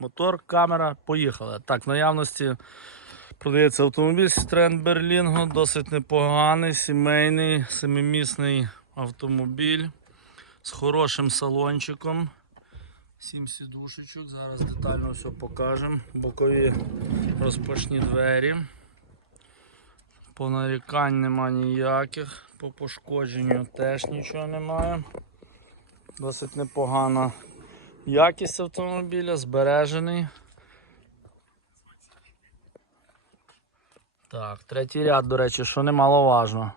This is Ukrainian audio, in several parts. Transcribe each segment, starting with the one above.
Мотор, камера, поїхали. Так, в наявності продається автомобіль Citroen Berlingo, досить непоганий, сімейний, семимісний автомобіль з хорошим салончиком. Сім сідушечок, зараз детально все покажемо. Бокові розпашні двері. По нарікань нема ніяких, по пошкодженню теж нічого немає. Досить непогана якість автомобіля, збережений. Так, третій ряд, до речі, що немаловажно.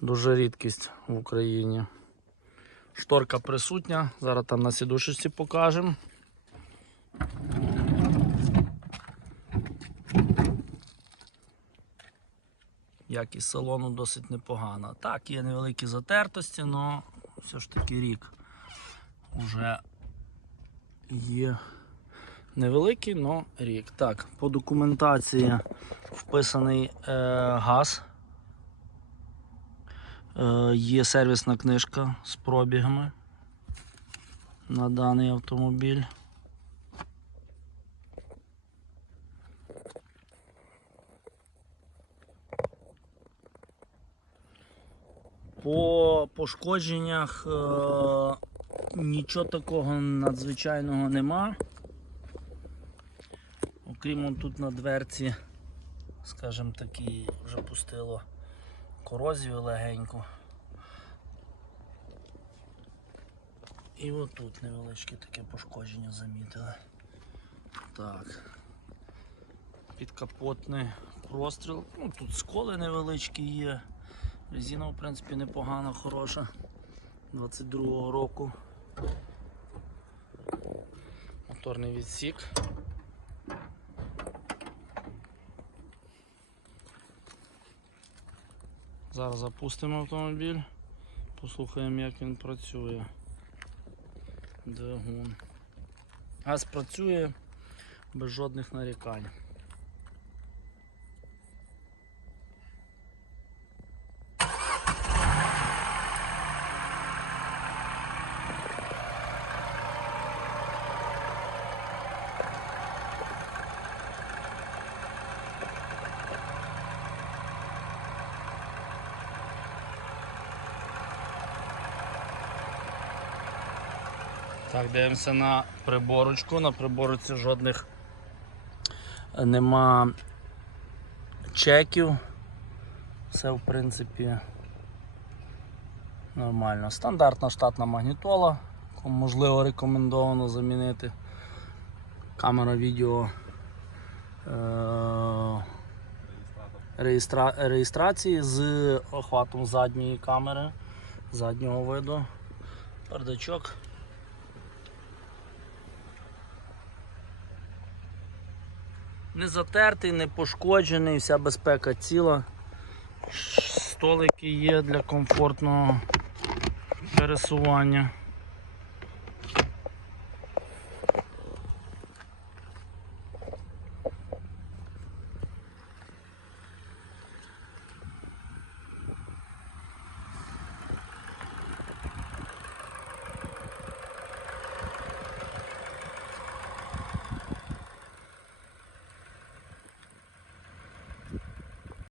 Дуже рідкість в Україні. Шторка присутня, зараз там на сідушечці покажемо. Якість салону досить непогана. Так, є невеликі затертості, але все ж таки рік вже є невеликий, але рік. Так, по документації вписаний е, газ. Е, є сервісна книжка з пробігами на даний автомобіль. По пошкодженнях е, нічого такого надзвичайного нема. Окрім тут на дверці, скажімо таки, вже пустило корозію легеньку. І отут невеличке таке пошкодження замітили. Так. Підкапотний простріл. Ну, тут сколи невеличкі є. Резина, в принципі, непогана, хороша. 22-го року. Моторний відсік. Зараз запустимо автомобіль, послухаємо, як він працює. Двигун. Газ працює без жодних нарікань. Так, дивимося на приборочку. На приборочці жодних нема чеків. Все в принципі нормально. Стандартна штатна магнітола, можливо рекомендовано замінити. Камера відео е- реєстра... реєстрації з охватом задньої камери, заднього виду. Бардачок. Не затертий, не пошкоджений, вся безпека ціла. Столики є для комфортного пересування.